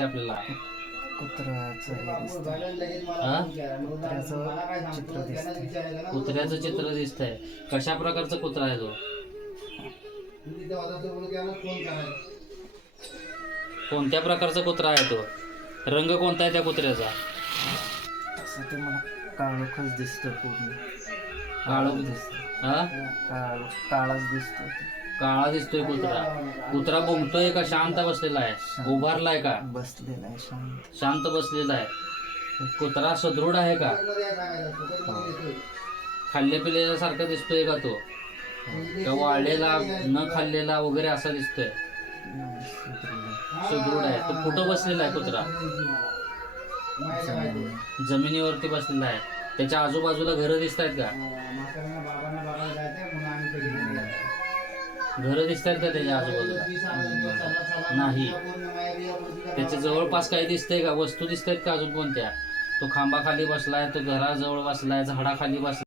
आपल्याला कुत्र्याचं हे दिसतंय. हा? कुत्र्याचं चित्र दिसतंय. कुत्र्याचं चित्र दिसतंय. कशा प्रकारचा कुत्रा आहे तो? कोणत्या प्रकारचा कुत्रा आहे तो? रंग कोणता आहे त्या कुत्र्याचा? तसं ते मला काळोखच दिसतं पूर्ण. काळं दिसत. हा? काळाच दिसतोय ते. काळा दिसतोय कुत्रा. कुत्रा भुंकतोय का शांत बसलेला आहे? उभारलाय का? बसलेला आहे शांत. शांत बसलेला आहे. कुत्रा सदृढ आहे का? खाल्ले पिलेल्या सारखा दिसतोय का तो? का वाळलेला न खाल्लेला वगैरे असा दिसतोय? सदृढ आहे. तो कुठं बसलेला आहे कुत्रा? जमिनीवरती बसलेला आहे. त्याच्या आजूबाजूला घरं दिसत आहेत का? घरं दिसत आहेत का त्याच्या आजूबाजूला? नाही. त्याच्या जवळपास काही दिसतंय का? वस्तू दिसत आहेत का अजून कोणत्या? तो खांबाखाली बसलाय, तो घराजवळ बसलाय, झाडाखाली बसलाय.